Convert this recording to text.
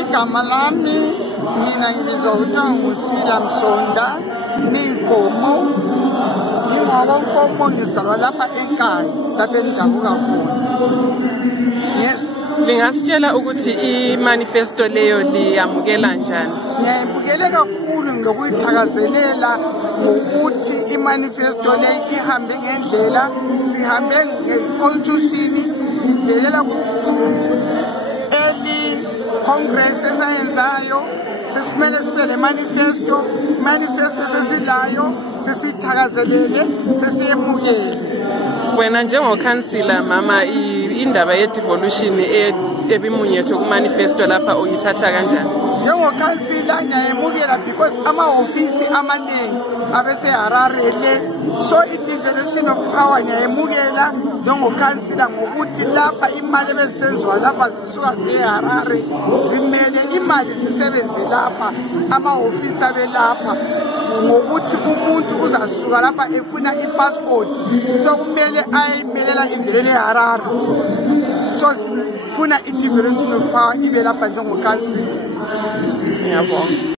Igama lami mina ngibizwa ukuthi nguSila Msonda Nkomo. Ingoba Nkomo ngizalwa lapha ekhaya lapha engidabuka khona. Yes. Lingasitshela ukuthi imanifesto leyo liyamukela njani? Ngiyayibukele kakhulu ngokuyithakazelela ngokuthi imanifesto le ihambe ngendlela, sihambe ngeconstitution, sivelela eli congress esayenzayo, sesimele sibe le manifesto sesilayo, sesithakazelele, sesiyemukele. Wena njengokhansila mama, indaba ye-devolution ebimunyethwe ku-manifesto lapha uyithatha kanjani? Njengokhansila ngiyayemukela because ama-ofisi amaningi abeseHarare le, so i-devolution of power ngiyayemukela njengokhansila ngokuthi lapha imali ebezisenziwa lapha zisuka ziyeHarare zimele imali zisebenze lapha, ama-ofisi abelapha, ngokuthi umuntu uzasuka lapha efuna i-passport so kumele ayimelela ivele eHarare. So sifuna i-devolution of power ibe lapha njengokhansila. Ngiyabonga.